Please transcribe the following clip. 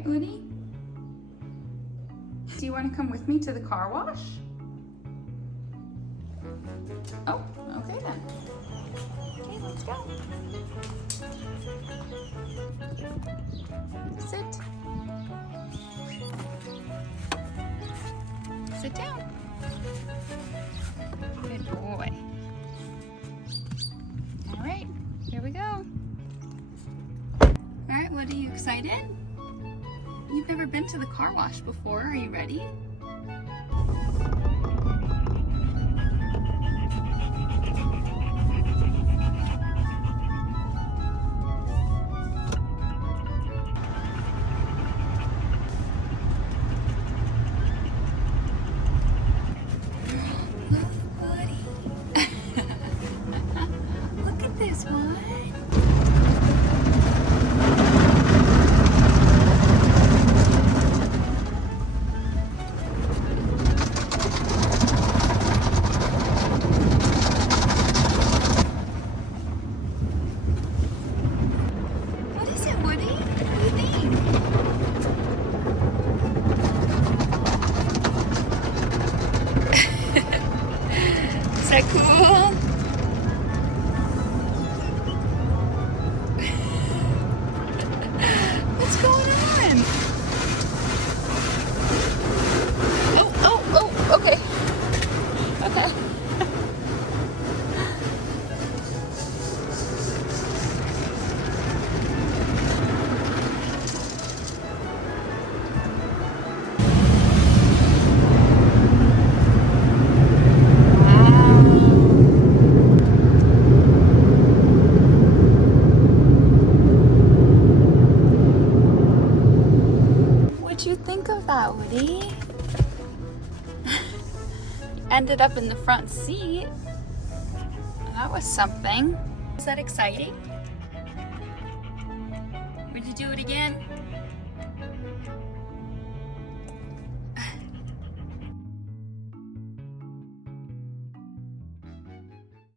Right, Woody? Do you want to come with me to the car wash? Oh, okay then. Okay, let's go. Sit. Sit down. Good boy. All right, here we go. All right, Woody, you excited? You've never been to the car wash before. Are you ready? Look at this one. What is it, Woody? What do you think? Is that cool? What's going on? Oh, okay. Okay. What'd you think of that, Woody? Ended up in the front seat. That was something. Was that exciting? Would you do it again?